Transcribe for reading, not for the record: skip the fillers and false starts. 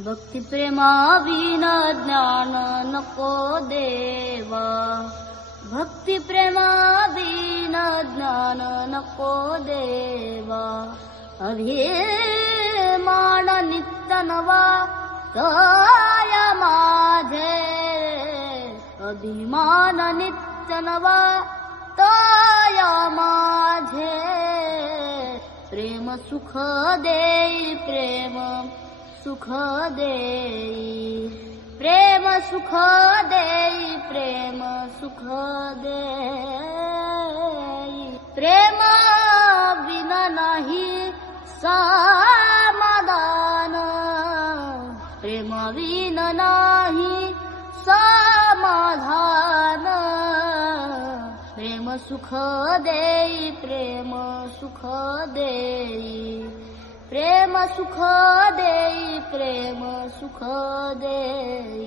भक्ती प्रेमा विना ज्ञान नको देवा, भक्ती प्रेमा विना ज्ञान नको देवा. अभिमान नित्य नवा तया माझे, अभिमान नित्य नवा तया माझे. प्रेम सुख देई, प्रेम सुख देई, प्रेम सुख देई, प्रेम सुख देई. प्रेम विना नाही समाधान, प्रेम विना नाही समाधान. प्रेम सुख देई, प्रेम सुख देई, प्रेम सुख देई, प्रेम सुख देई.